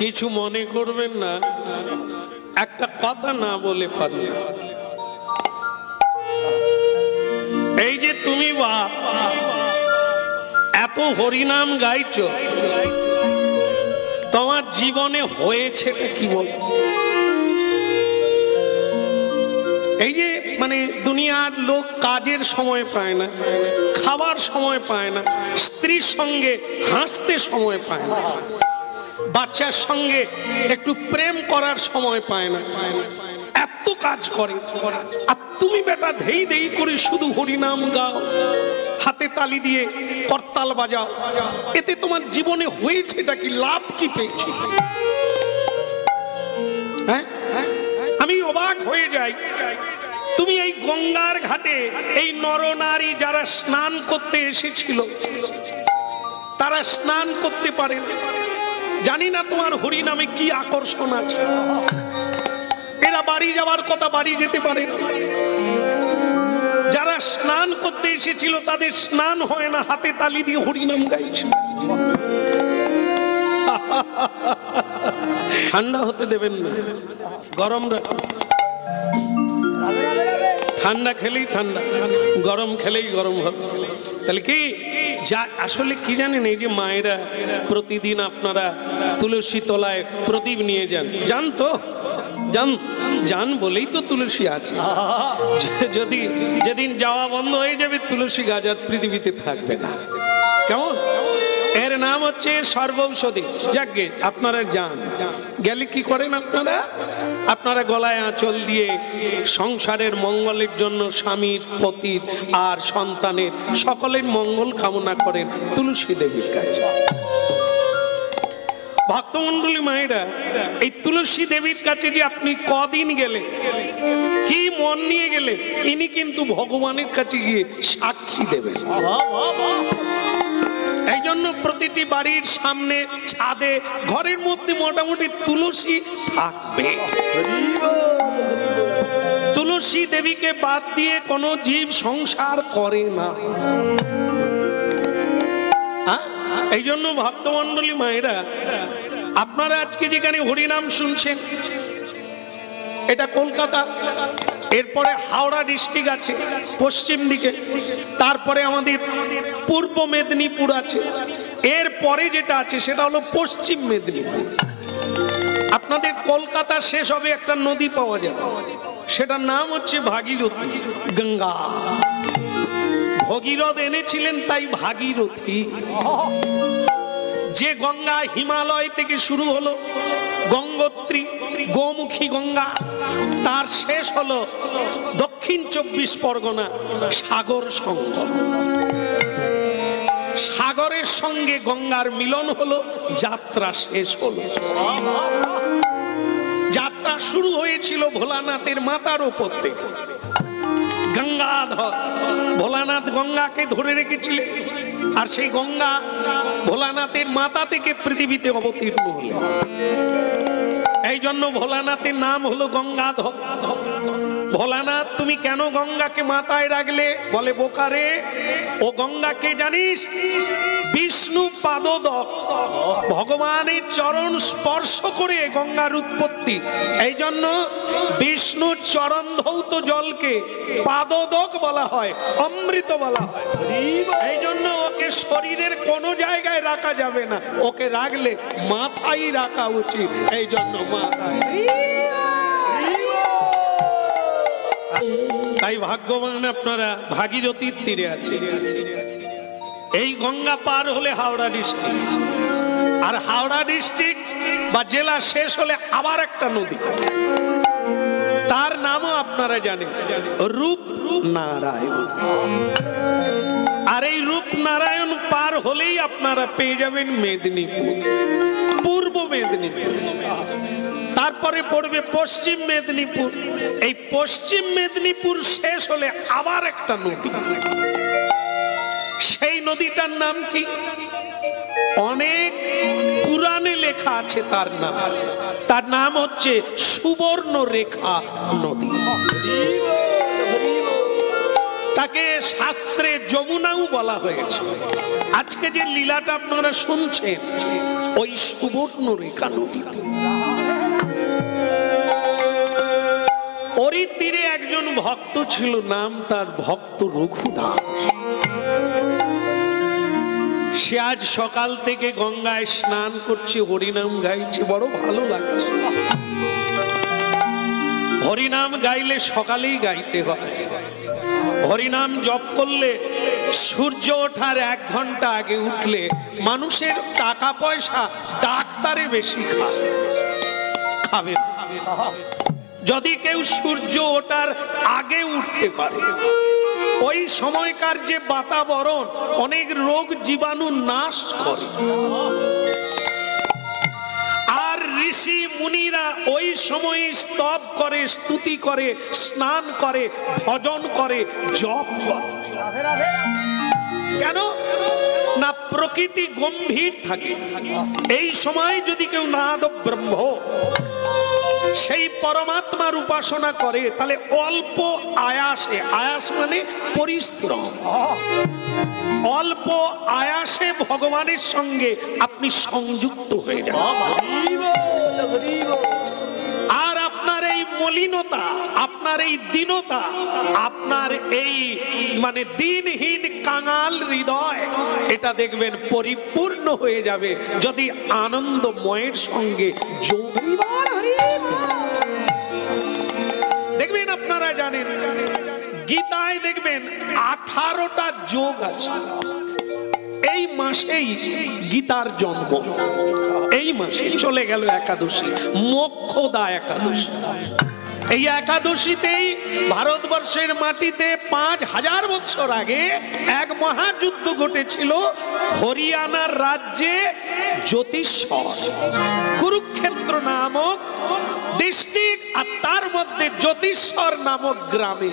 কিছু মনে করবেন না, একটা কথা না বলে পারি না। এই যে তুমি বাপ এত হরিনাম গাইছো, তোমার জীবনে হয়েছেটা কি বলছো? এই যে মানে দুনিয়ার লোক কাজের সময় পায় না, খাবার সময় পায় না, স্ত্রীর সঙ্গে হাসতে সময় পায় না, বাচ্চার সঙ্গে একটু প্রেম করার সময় পায় না, এত কাজ করে, আর তুমি বেটা ধেই ধেই করে শুধু হরিনাম গাও, হাতে তালি দিয়ে করতাল বাজাও। এতে তোমার জীবনে হয়েছেটা কি, লাভ কি পেয়েছো? হ্যাঁ, আমি অবাক হয়ে যাই। তুমি এই গঙ্গার ঘাটে এই নরনারী যারা স্নান করতে এসেছিল, তারা স্নান করতে পারে না। জানি না তোমার হরিনামে কি আকর্ষণ আছে। এরা বাড়ি যাওয়ার কথা, বাড়ি যেতে পারে না। যারা স্নান করতে এসেছিল তাদের স্নান হয় না, হাতে তালি দিয়ে হরিনাম গাইছে। ঠান্ডা হতে দেবেন না, গরম রাখুন। ঠান্ডা খেলেই ঠান্ডা, গরম খেলেই গরম হবে। তাহলে কি যা আসলে কি জানেন, এই যে মায়েরা প্রতিদিন আপনারা তুলসী তলায় প্রদীপ নিয়ে যান, জান তো? জান বলেই তো তুলসী আছে। যদি যেদিন যাওয়া বন্ধ হয়ে যাবে, তুলসী গাছ আর পৃথিবীতে থাকবে না। কেমন? এর নাম হচ্ছে সর্বৌষধি। যাকে আপনারা যান, গেলে কি করেন আপনারা গলায় আঁচল দিয়ে সংসারের মঙ্গলের জন্য স্বামীর, পতির আর সন্তানের সকলের মঙ্গল কামনা করেন তুলসী দেবীর কাছে। ভক্তমন্ডলী মায়েরা, এই তুলসী দেবীর কাছে যে আপনি কদিন গেলে, কি মন নিয়ে গেলে, ইনি কিন্তু ভগবানের কাছে গিয়ে সাক্ষী দেবেন। এই জন্য প্রতিটি বাড়ির সামনে, ছাদে, ঘরের মধ্যে মোটামুটি তুলসী থাকবে। তুলসী দেবীকে বাদ দিয়ে কোনো জীব সংসার করে না। এই জন্য ভক্তমন্ডলী মায়েরা, আপনারা আজকে যেখানে হরিনাম শুনছেন, এটা কলকাতা, এরপরে হাওড়া ডিস্ট্রিক্ট আছে পশ্চিম দিকে, তারপরে আমাদের পূর্ব মেদিনীপুর আছে, এরপরে যেটা আছে সেটা হলো পশ্চিম মেদিনীপুর। আপনাদের কলকাতা শেষ হবে একটা নদী পাওয়া যাবে, সেটার নাম হচ্ছে ভাগীরথী, গঙ্গা। ভগীরথ এনেছিলেন তাই ভাগীরথী। যে গঙ্গা হিমালয় থেকে শুরু হলো, গঙ্গোত্রী, গোমুখী গঙ্গা, তার শেষ হলো দক্ষিণ 24 পরগনা সাগর সঙ্গম। সাগরের সঙ্গে গঙ্গার মিলন হলো, যাত্রা শেষ হলো। যাত্রা শুরু হয়েছিল ভোলানাথের মাথার উপর থেকে। গঙ্গাধর ভোলানাথ গঙ্গাকে ধরে রেখেছিলেন, আর সেই গঙ্গা ভোলানাথের মাথা থেকে পৃথিবীতে অবতীর্ণ হল। এই জন্য ভোলানাথের নাম হলো গঙ্গাধর। ভোলানাথ, তুমি কেন গঙ্গাকে মাথায় রাখলে? বলে, বোকারে, ও গঙ্গাকে জানিস? বিষ্ণু পাদোদক, ভগবানের চরণ স্পর্শ করে গঙ্গার উৎপত্তি। এই জন্য বিষ্ণুর চরণ ধৌত জলকে পাদোদক বলা হয়, অমৃত বলা হয়। এই জন্য ওকে শরীরের কোনো জায়গায় রাখা যাবে না, ওকে রাখলে মাথায় রাখা উচিত। এই জন্য মাথায়। তাই ভাগ্যবান আপনারা ভাগীরথীর তীরে আছে। এই গঙ্গা পার হলে হাওড়া ডিস্ট্রিক্ট, আর হাওড়া ডিস্ট্রিক্ট বা জেলা শেষ হলে আবার একটা নদী, তার নামও আপনারা জানেন, রূপনারায়ণ। আর এই রূপনারায়ণ পার হলেই আপনারা পেয়ে যাবেন মেদিনীপুর, পূর্ব মেদিনীপুর। তারপরে পড়বে পশ্চিম মেদিনীপুর। এই পশ্চিম মেদিনীপুর শেষ হলে আবার একটা নদী, সেই নদীটার নাম কি? অনেক পুরাণে লেখা আছে তার নাম হচ্ছে সুবর্ণরেখা নদী। তাকে শাস্ত্রে যমুনাও বলা হয়েছে। আজকে যে লীলাটা আপনারা শুনছেন ওই সুবর্ণ রেখা নদীতে, ওরই তীরে একজন ভক্ত ছিল, নাম তার ভক্ত রঘুদাস। সে আজ সকাল থেকে গঙ্গায় স্নান করছে, হরিনাম গাইছে, বড় ভালো লাগছে। হরিনাম গাইলে সকালেই গাইতে হয়। হরিনাম জপ করলে সূর্য ওঠার 1 ঘন্টা আগে উঠলে মানুষের টাকা পয়সা ডাক্তারে বেশি খাবে। যদি কেউ সূর্য ওঠার আগে উঠতে পারে, ওই সময়কার যে বাতাবরণ অনেক রোগ জীবাণু নাশ করে। আর ঋষি মুনিরা ওই সময় স্তব করে, স্তুতি করে, স্নান করে, ভজন করে, জপ করে। কেন না? প্রকৃতি গম্ভীর থাকে। এই সময় যদি কেউ নাদ ব্রহ্ম সেই পরমাত্মার উপাসনা করে, তাহলে অল্প আয়াসে, আয়াস মানে পরিশ্রম, অল্প আয়াসে ভগবানের সঙ্গে আপনি সংযুক্ত হয়ে যান। আর আপনার এই মলিনতা, আপনার এই দীনতা, আপনার এই মানে দিনহীন কাঙাল হৃদয়, এটা দেখবেন পরিপূর্ণ হয়ে যাবে যদি আনন্দময়ের সঙ্গে যোগ। দেখবেন, আপনারা জানেন গীতায় দেখবেন 18টা যোগ আছে। এই মাসেই গীতার জন্ম, এই মাসে চলে গেল একাদশী, মোক্ষদা একাদশী। এই একাদশীতেই ভারতবর্ষের মাটিতে 5000 বছর আগে এক মহাযুদ্ধ ঘটেছিল হরিয়ানার রাজ্যে জ্যোতিষর, কুরুক্ষেত্র নামক ডিস্ট্রিক্ট, আর তার মধ্যে জ্যোতিষর নামক গ্রামে।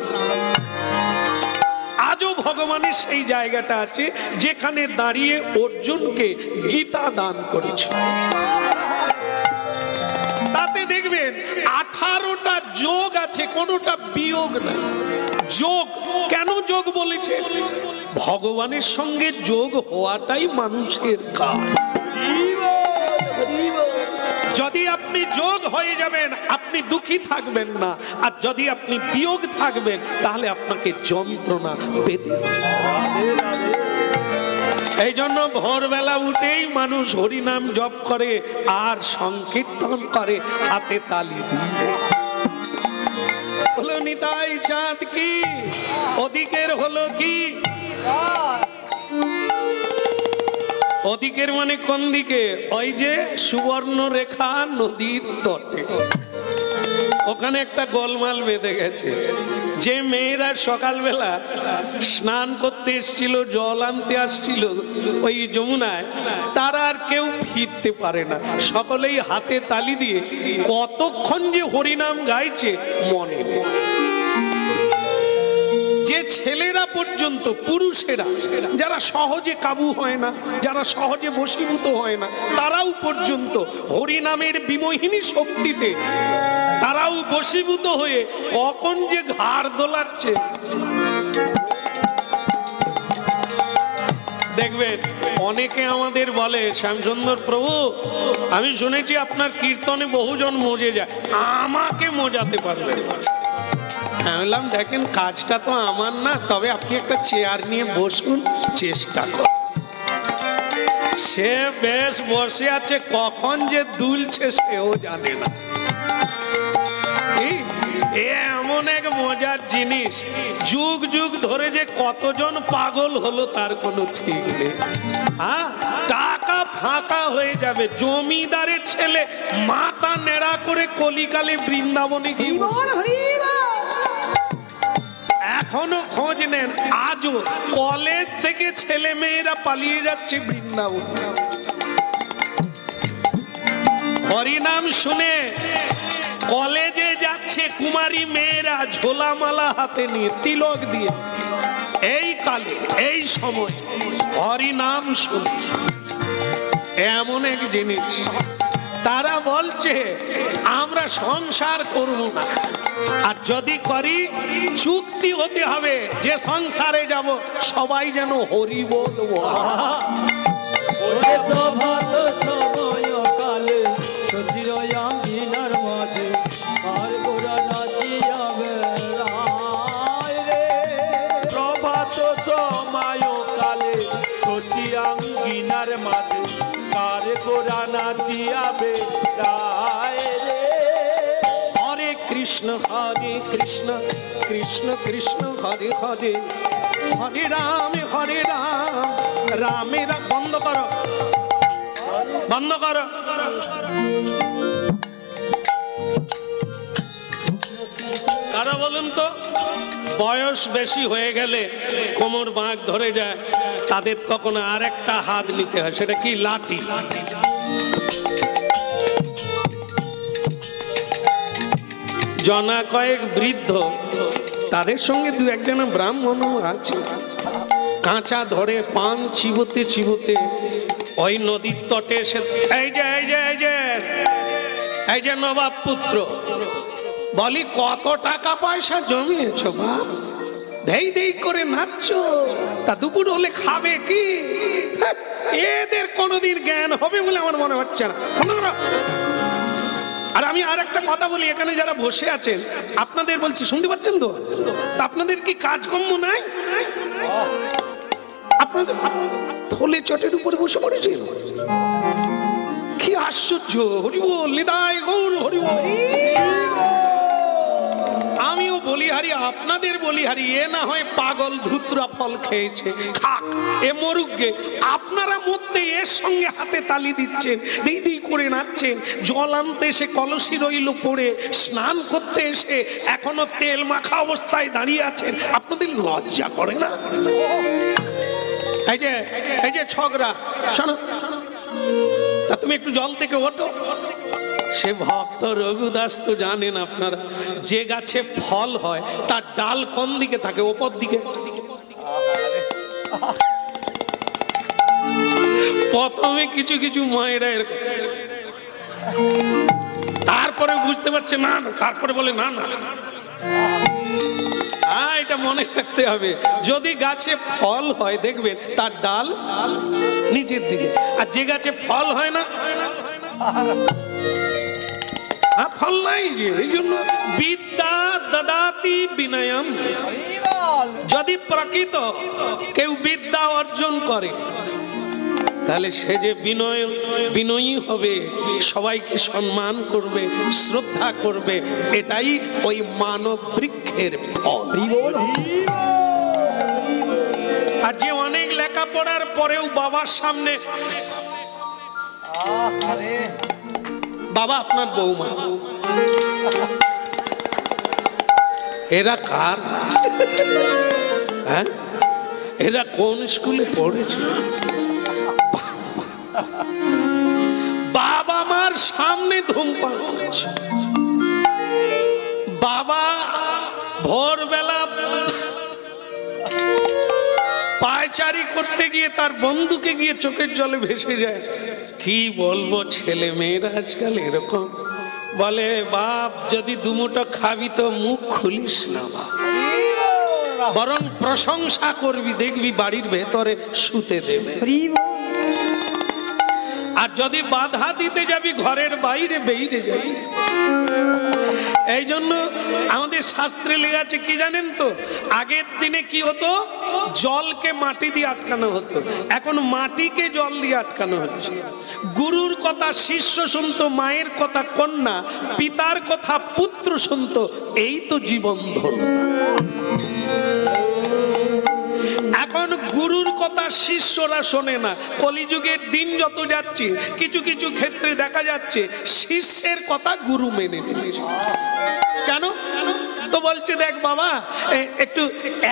আজও ভগবানের সেই জায়গাটা আছে যেখানে দাঁড়িয়ে অর্জুনকে গীতা দান করেছে। তাতে দেখবেন 18টা যোগ আছে, কোনটা বিয়োগ না। যোগ কেন যোগ বলেছে? ভগবানের সঙ্গে যোগ হওয়াটাই মানুষের কাজ। যদি আপনি যোগ হয়ে যাবেন, আপনি দুঃখী থাকবেন না। আর যদি আপনি বিয়োগ থাকবেন, তাহলে আপনাকে যন্ত্রণা পেতে হবে। এই জন্য ভোরবেলা উঠেই মানুষ হরিনাম জপ করে আর সংকীর্তন করে, হাতে তালি দিয়ে। হলো নিতাই চাঁদ কি, ওদিকের হলো কি, ওদিকের মানে কোন দিকে? ওই যে সুবর্ণ রেখা নদীর তটে, ওখানে একটা গোলমাল বেঁধে গেছে। যে মেয়েরা সকালবেলা স্নান করতে এসছিল, জল আনতে আসছিল ওই যমুনায়, তারা আর কেউ ফিরতে পারে না। সকলেই হাতে তালি দিয়ে কতক্ষণ যে হরিনাম গাইছে মনে নেই। যে ছেলেরা পর্যন্ত, পুরুষেরা যারা সহজে কাবু হয় না, যারা সহজে বশীভূত হয় না, তারাও পর্যন্ত হরিনামের বিমোহিনী শক্তিতে তারাও বশীভূত হয়ে কখন যে ঘাড় দোলাচ্ছে। দেখবেন অনেকে আমাদের বলে, শ্যামসুন্দর প্রভু, আমি শুনেছি আপনার কীর্তনে বহুজন মজে যায়, আমাকে মজাতে পারবেন না। আমি বললাম, দেখেন কাজটা তো আমার না, তবে আপনি একটা চেয়ার নিয়ে বসুন, চেষ্টা করুন। সে বেশ বসে আছে, কখন যে দুলছে সেও জানে না। এমন এক মজার জিনিস, যুগ যুগ ধরে যে কতজন পাগল হলো তার কোনো ঠিক নেই। হ্যাঁ, টাকা ফাঁকা হয়ে যাবে। জমিদারের ছেলে মাথা নেড়া করে কলিকালে বৃন্দাবনে গিয়ে এখনো খোঁজ নেন। আজও কলেজ থেকে ছেলে মেয়েরা পালিয়ে যাচ্ছে বৃন্দাবন। হরিনাম শুনে কলেজে যাচ্ছে কুমারী মেয়েরা ঝোলামালা হাতে নিয়ে, তিলক দিয়ে। এই কালে, এই সময় হরিনাম শুনে এমন এক জিনিস, তারা বলছে আমরা সংসার করব না, আর যদি করি চুক্তি হতে হবে যে সংসারে যাব সবাই যেন হরি বলবো। হরে কৃষ্ণ কৃষ্ণ কৃষ্ণ হরে হরে, হরে রাম রামে রাম। বন্ধ করো, বন্ধ করো। কারা বলুন তো বয়স বেশি হয়ে গেলে কোমর বাঁক ধরে যায়, তাদের তখন আর একটা হাত নিতে হয়, সেটা কি? লাঠি। জনা কয়েক বৃদ্ধ, তাদের সঙ্গে দু একজন ব্রাহ্মণও আছে, কাঁচা ধরে পান চিবোতে চিবোতে ওই নদীর তটে এসে, এই যে নবাব পুত্র, বলি কত টাকা পয়সা জমিয়েছ বাপ, দেই দেই করে নাচছো, তা দুপুর হলে খাবে কি? এদের কোনোদিন জ্ঞান হবে বলে আমার মনে হচ্ছে না। আর আমি আর একটা কথা বলি, এখানে যারা বসে আছেন আপনাদের বলছি, শুনতে পাচ্ছেন তো? আপনাদের কি কাজকর্ম নাই? আপনাদের থলে চটের উপরে বসে পড়েছেন, কি আশ্চর্য! হরিবল, নিতাই গৌর হরিবল। আমিও বলিহারি, আপনাদের বলিহারি, এ না হয় পাগল ধুতরা ফল খেয়েছে, খাক, এ মরুগে। আপনারা মধ্যে এর সঙ্গে হাতে তালি দিচ্ছেন, দিই দিই করে নাচছেন, জল আনতে এসে কলসি রইল পড়ে, স্নান করতে এসে এখনো তেল মাখা অবস্থায় দাঁড়িয়ে আছেন, আপনাদের লজ্জা করে না? এই যে ছগরা, শোনো, তা তুমি একটু জল থেকে ওঠো। সে ভক্ত রঘুদাস তো জানেন আপনারা, যে গাছে ফল হয় তার ডাল কোন দিকে থাকে? ওপর দিকে। প্রথমে কিছু কিছু মায়েরা এরকম, তারপরে বুঝতে পারছে না, তারপরে বলে না না, এটা মনে রাখতে হবে, যদি গাছে ফল হয় দেখবেন তার ডাল নিচের দিকে, আর যে গাছে ফল হয় না, ফল নাই যে, এই জন্য বিদ্যা দদাতি বিনয়ম। যদি প্রকৃত কেউ বিদ্যা অর্জন করে তাহলে সে যে বিনয়ী হবে, সবাইকে সম্মান করবে, শ্রদ্ধা করবে, এটাই ওই মানব বৃক্ষের ফল। আর যে অনেক লেখাপড়ার পরেও বাবার সামনে, বাবা আপনার বৌমা, এরা কার? হ্যাঁ, এরা কোন স্কুলে পড়েছে? বাবা মার সামনে ধূমপান করছে। বাবা ভোরবেলা পায়চারি করতে গিয়ে তার বন্ধুকে গিয়ে চোখের জলে ভেসে যায়। কি বলবো, ছেলে মেয়েরা আজকাল এরকম। বলে বাপ যদি দুমুটো খাবি তো মুখ খুলিস না, বরং প্রশংসা করবি, দেখবি বাড়ির ভেতরে শুতে দেবে। আর যদি বাধা দিতে যাবি ঘরের বাইরে বেরিয়ে যাবি। এই জন্য আমাদের শাস্ত্রে লেখা আছে কি জানেন তো, আগের দিনে কি হতো, জলকে মাটি দিয়ে আটকানো হতো, এখন মাটিকে জল দিয়ে আটকানো হচ্ছে। গুরুর কথা শিষ্য শুনতো, মায়ের কথা কন্যা, পিতার কথা পুত্র শুনতো, এই তো জীবন ধন্য। এখন গুরুর কথা শিষ্যরা শোনে না। কলিযুগের দিন যত যাচ্ছে কিছু কিছু ক্ষেত্রে দেখা যাচ্ছে শিষ্যের কথা গুরু মেনে নিয়েছে। কেন? তো বলছে দেখ বাবা, একটু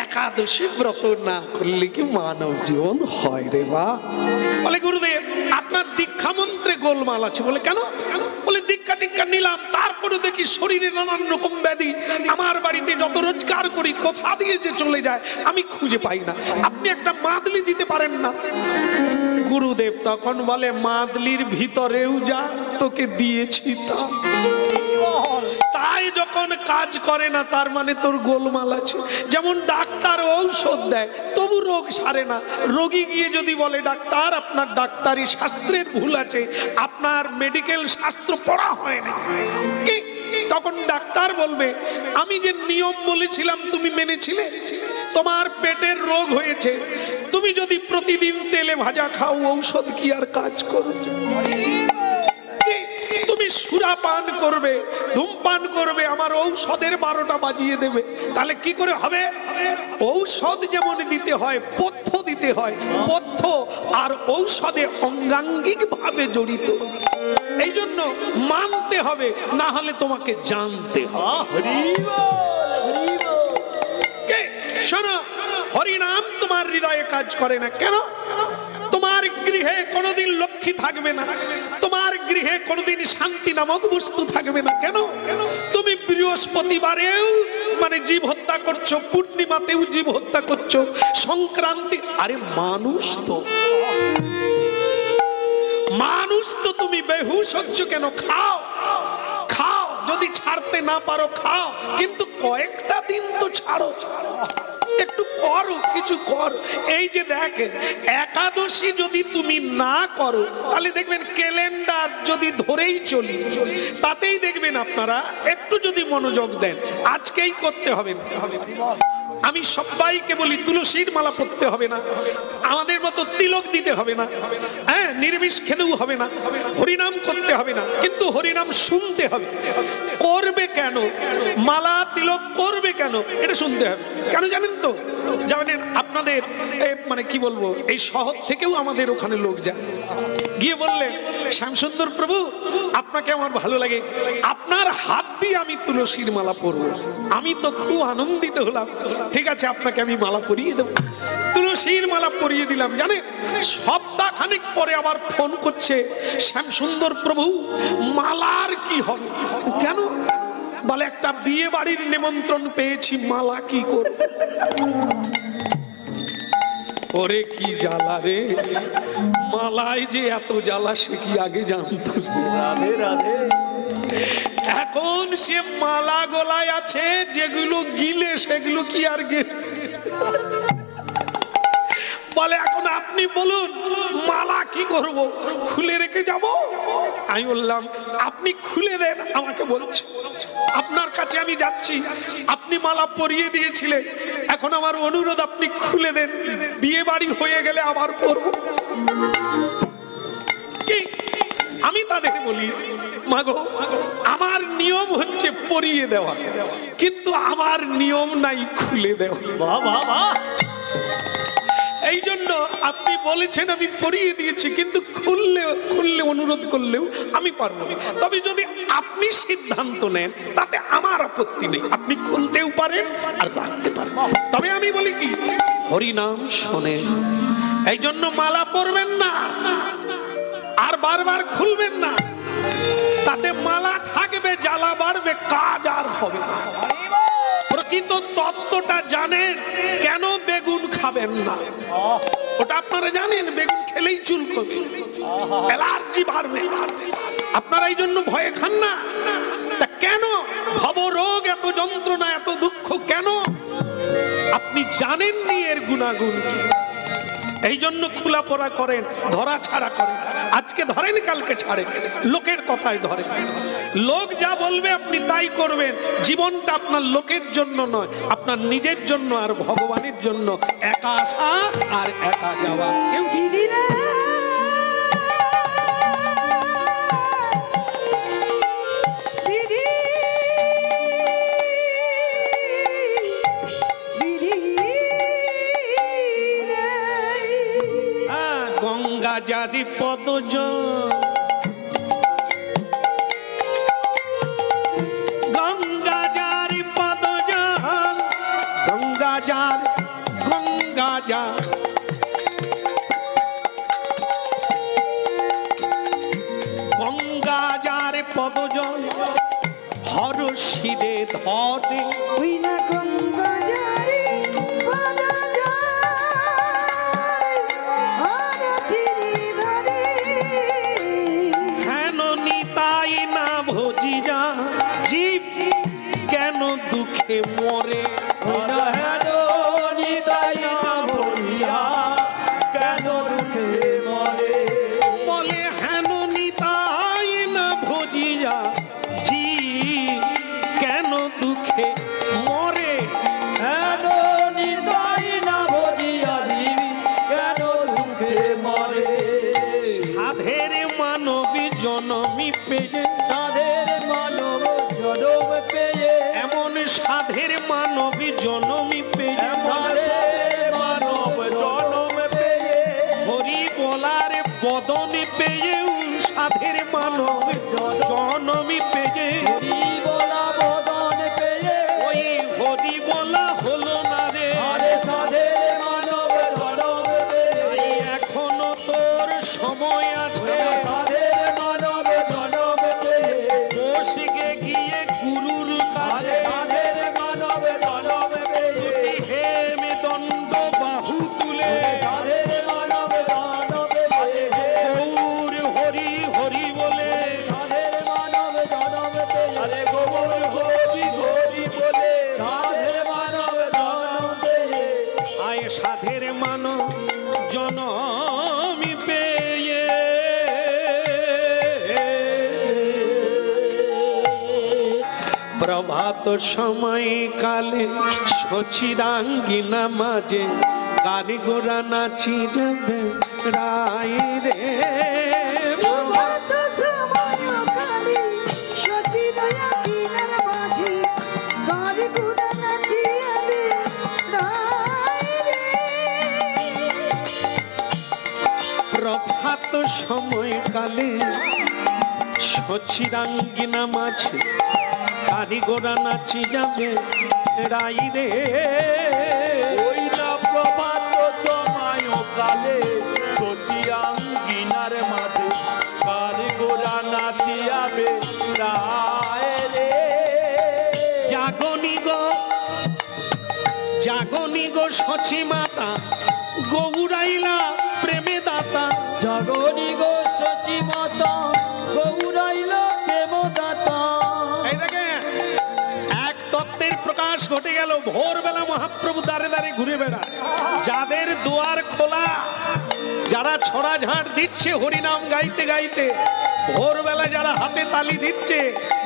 একাদশী ব্রত না করলে কি মানব জীবন হয় রে বা? বলে গুরুদেব আপনার দীক্ষা মন্ত্রে গোলমাল আছে। বলে কেন? বলে দীক্ষা টিক্ষা নিলাম, তারপরে দেখি শরীরে নানান রকম ব্যাধি, আমার বাড়িতে যত রোজগার করি কোথা দিয়ে যে চলে যায় আমি খুঁজে পাই না। আপনি একটা মাদলি দিতে পারেন না? গুরুদেব তখন বলে মাদলির ভিতরেও যা, তোকে দিয়েছি তা। তাই যখন কাজ করে না তার মানে তোর গোলমাল আছে। যেমন ডাক্তার ঔষধ দেয় তবু রোগ সারে না, রোগী গিয়ে যদি বলে ডাক্তার আপনার ডাক্তারি শাস্ত্রের ভুল আছে, আপনার মেডিকেল শাস্ত্র পড়া হয় না, তখন ডাক্তার বলবে আমি যে নিয়ম বলেছিলাম তুমি মেনেছিলে, তোমার পেটের রোগ হয়েছে, তুমি যদি প্রতিদিন তেলে ভাজা খাও ঔষধ কি আর কাজ করবে? তুমি সুরা পান করবে, ধূমপান করবে, আমার ঔষধের 12টা বাজিয়ে দেবে, তাহলে কি করে হবে? ঔষধ যেমন দিতে হয় পথ্য দিতে হয়, পথ্য আর ঔষধে অঙ্গাঙ্গিক ভাবে জড়িত। এই জন্য মানতে হবে, না হলে তোমাকে জানতে হবে। শোনো, হরিনাম তোমার হৃদয়ে কাজ করে না কেন? তোমার গৃহে কোনোদিন লক্ষ্মী থাকবে না, তোমার গৃহে কোনোদিন শান্তি নামক বস্তু থাকবে না কেন? তুমি বৃহস্পতিবারেও মানে জীব হত্যা করছো, পূর্ণিমাতেও জীব হত্যা করছো, সংক্রান্তি, আরে মানুষ তো তুমি বেহুশ হচ্ছ কেন? খাও খাও, যদি ছাড়তে না পারো খাও, কিন্তু কয়েকটা দিন তো ছাড়ো, একটু করো, কিছু করো। এই যে দেখেন একাদশী যদি তুমি না করো তাহলে দেখবেন ক্যালেন্ডার যদি ধরেই চলি তাতেই দেখবেন আপনারা একটু যদি মনোযোগ দেন আজকেই করতে হবে না। আমি সবাইকে বলি তুলসীর মালা পরতে হবে না, আমাদের মতো তিলক দিতে হবে না, হ্যাঁ নিরামিষ খেতেও হবে না, হরিনাম করতে হবে না, কিন্তু হরিনাম শুনতে হবে। করবে কেন? মালা তিলক করবে কেন এটা শুনতে হবে। কেন জানেন তো? জানেন আপনাদের মানে কি বলবো, এই শহর থেকেও আমাদের ওখানে লোক যায়, গিয়ে বললে শ্যামসুন্দর প্রভু আপনাকে আমার ভালো লাগে, আপনার হাত দিয়ে আমি তুলসীর মালা পরবো। আমি তো খুব আনন্দিত হলাম, ঠিক আছে আপনাকে আমি মালা পরিয়ে দেবো। তুলসীর মালা পরিয়ে দিলাম। জানেন সপ্তাহখানেক পরে আবার ফোন করছে, শ্যামসুন্দর প্রভু মালার কি হবে? কেন? বলে একটা বিয়ে বাড়ির নিমন্ত্রণ পেয়েছি, মালা কি করব? ওরে কি জ্বালা রে, মালায় যে এত জ্বালা সে কি আগে জানতো? রাধে রাধে। এখন সে মালা গলায় আছে, যেগুলো গিলে সেগুলো কি আর গেলে? বলে এখন আপনি বলুন মালা কি করব, খুলে রেখে যাব? আমি বললাম আপনি খুলে দেন, আমাকে বলছে আপনার কাছে আমি যাচ্ছি, আপনি মালা পরিয়ে দিয়েছিলেন, এখন আমার অনুরোধ আপনি খুলে দেন, বিয়ে বাড়ি হয়ে গেলে আবার পরব। আমি তাদের বলি মাগো আমার নিয়ম হচ্ছে পরিয়ে দেওয়া, কিন্তু আমার নিয়ম নাই খুলে দেওয়া। এই জন্য আপনি বলেছেন আমি পরিয়ে দিয়েছি, কিন্তু খুললে অনুরোধ করলেও আমি পারবো না। তবে যদি আপনি সিদ্ধান্ত নেন তাতে আমার আপত্তি নেই, আপনি খুলতেও পারেন আর রাখতে পারেন। তবে আমি বলি কি হরিনাম শোনেন, এই জন্য মালা পরবেন না আর বারবার খুলবেন না, তাতে মালা থাকবে, জ্বালা বাড়বে, কাজ আর হবে না। প্রকৃত তত্ত্বটা জানেন কেন বেগুন খাবেন না? ওটা আপনারা জানেন, বেগুন খেলেই চুলকবে, অ্যালার্জি বাড়বে, আপনারা এই জন্য ভয়ে খান না। তা কেন ভবরোগ, এত যন্ত্রণা, এত দুঃখ কেন? আপনি জানেননি এর গুণাগুণ কি, এই জন্য খোলা পড়া করেন, ধরা ছাড়া করেন। আজকে ধরেন কালকে ছাড়েন, লোকের কথায় ধরেন, লোক যা বলবে আপনি তাই করবেন। জীবনটা আপনার লোকের জন্য নয়, আপনার নিজের জন্য আর ভগবানের জন্য। একা আসা আর একা যাওয়া। কেউ দিদি রে গঙ্গা জারি পদজ, গঙ্গা জারি পদজ, গঙ্গা জার, গঙ্গা জার, গঙ্গা জার পদজ হর শিরে ধরে, ওই না গঙ্গা জারি পদজ হর শিরে জনমি পেয়ে, সাধের মানব জনম পেয়ে, এমন সাধের মানব জনমি পেয়ে, সাধের মানব জনম পেয়ে, হরি বলার বদন পেয়ে, সাধের মানব জনমি পেয়ে, হরি বলা বদন পেয়ে, ওই হরি বলা হলো না রে। আরে সাধের মানব জনম পেয়ে, এখনো তোর সময় আছে, সাধের মানব জনম পেয়ে, বসে গিয়ে গুরুর কাছে, সাধের মানব জনম পেয়ে, হেমে দণ্ড বাহু তুলে, সাধের মানব জনম পেয়ে, গৌর হরি হরি বলে, সাধের মানব জনম পেয়ে, আরে গোবর হরি হরি বলে, সাধের মানব জনম পেয়ে, আয় সাধের মানব জনমি পেয়ে। প্রভাত সময় কালে সচিরাঙ্গিনা মাঝে কারিগোরা নাচি যাবে রায় রে। প্রভাত সময় কালে সচিরাঙ্গিনার মাঝে কারিগোরা নাচিয়াবে রায় রে। প্রভাত সময় কালে সচিরাঙ্গিনা মাঝে কারিগোরা নাচি যাবে রাই রে। ওই না প্রভাত সময় কালে সচিরাঙ্গিনার মাঝে কারিগোরা নাচিয়াবে রায় রে। জাগনি গো সচি মাতা, গৌরাইলা প্রেমে দাতা। জগনি গো শশী মাতা, গৌরাইল প্রেমদাতা। এই দেখেন, এক তত্ত্বের প্রকাশ ঘটে গেল। ভোরবেলা মহাপ্রভু দাঁড়ে দাঁড়ে ঘুরে বেড়ায়, যাদের দুয়ার খোলা, যারা ছড়া ঝাড় দিচ্ছে হরিনাম গাইতে গাইতে, ভোরবেলা যারা হাতে তালি দিচ্ছে,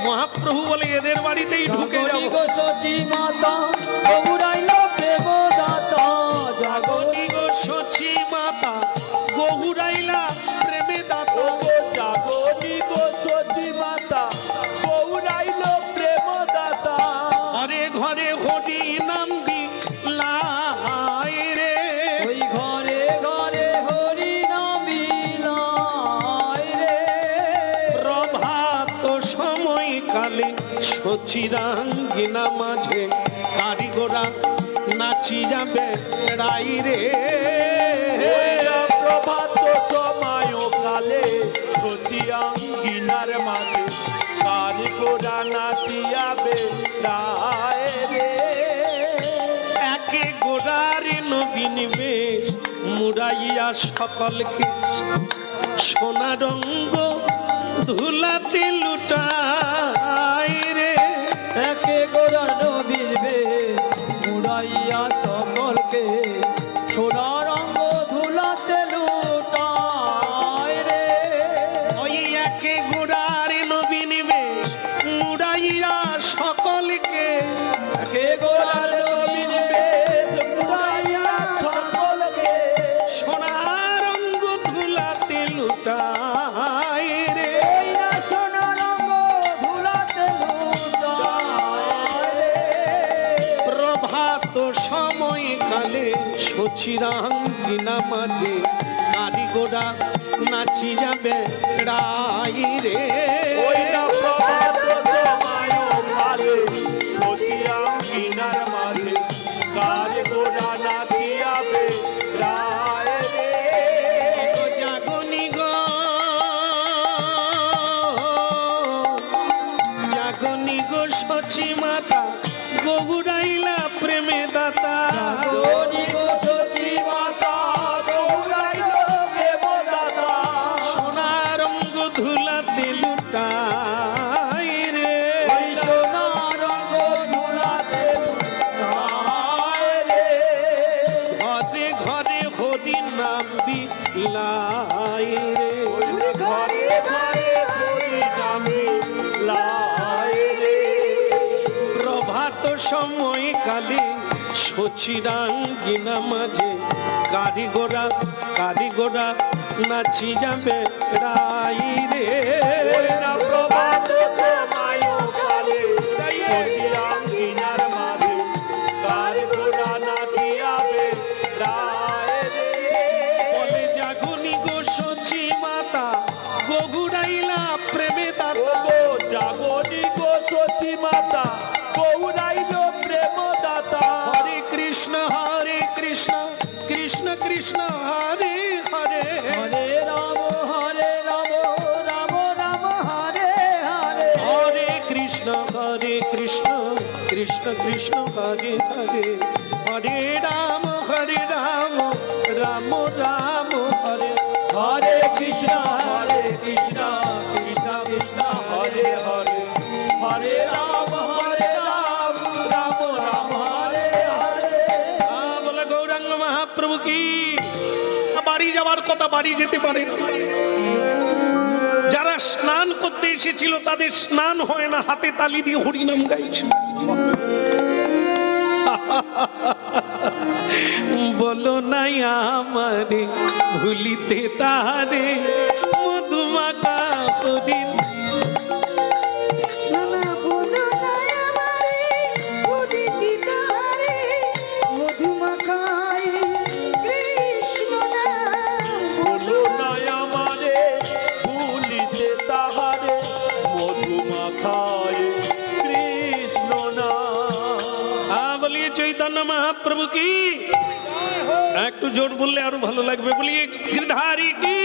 মহাপ্রভু বলে এদের বাড়িতেই ঢুকে জগনি যাবো। গো শশী মাতা, গৌরাইল প্রেমদাতা। জাগনি গো সচি মাতা, গৌরাইলা প্রেমে দাতা। জাগনি গো শশী মাতা, গৌরাইল প্রেমদাতা। ঘরে ঘরে হরি নাম দিলাই রে। ওই ঘরে ঘরে হরি নাম বিলাই রে। প্রভাত সময় কালে সচিরাঙ্গিনা মাঝে কারিগোরা নাচি যাবে রাই রে। প্রভাত সময় কালে সচিরাঙ্গিনার মাঝে কারিগোরা নাচিয়াবে রায় রে। একে গোড়ার নবীন বেশ মুড়াইয়া সকলকে সোনা রঙ্গ ধুলাতে লুটাই রে। একে গোরা নবীর বেশ মুড়াইয়া সকলকে সোনা রঙ্গ ধুলাতে লুটায় রে। ওই একে গোড়ার নবীন বেশ মুড়াইয়া সকলকে, একে গোরার নবীর বেশ মুড়াইয়া সকলকে সোনা রঙ্গ ধুলাতে লুটাই রে। ওই না সোনা রঙ্গ ধুলাতে লুটায় রে। প্রভাত সময় কালে সচিরাঙ্গিনা মাঝে কারিগোরা নাচি যাবে রাই রে। ওই না প্রভাত সময় কালে সচিরাঙ্গিনার মাঝে কারিগোরা নাচিয়াবে রায় রে। জাগনি গো সচি মাতা, গৌরাইলা প্রেমে দাতা। জগনি গো শচী মাতা, গৌরাইল প্রেমদাতা। সোনা রঙ্গ ধুলাতে লুটাই রে। ওই সোনা রঙ্গ ধুলাতে লুটায় রে। ঘরে ঘরে হরি নাম বিলাই রে। ওই ঘরে ঘরে হরি নাম বিলাই রে। প্রভাত সময় কালে সচিরাঙ্গিনা মাঝে কারিগোরা নাচি যাবে রাই রে। ওই না কৃষ্ণ কৃষ্ণ হরে হরে হরে রাম রাম রাম হরে হরে কৃষ্ণ কৃষ্ণ কৃষ্ণ হরে হরে হরে রাম রাম রাম হরে হরে। বলে গৌরাঙ্গ মহাপ্রভু কি বাড়ি যাওয়ার কথা বাড়ি যেতে পারে না। যারা স্নান করতে এসেছিল তাদের স্নান হয় না, হাতে তালি দিয়ে হরিনাম গাইছে। বলো নাই আমারে ভুলিতে তারে মধুমাখা হরিণ। নানা বলো না আমারে ভুলিতে তারে মধুমাখায় কৃষ্ণ নাম। বলো না আমারে ভুলিতে তাহারে মধুমাখায় কৃষ্ণ নাম। বলিয়ে চৈতন্য মহাপ্রভু কি, একটু জোর বললে আরো ভালো লাগবে। বলিয়ে গিরধারী কি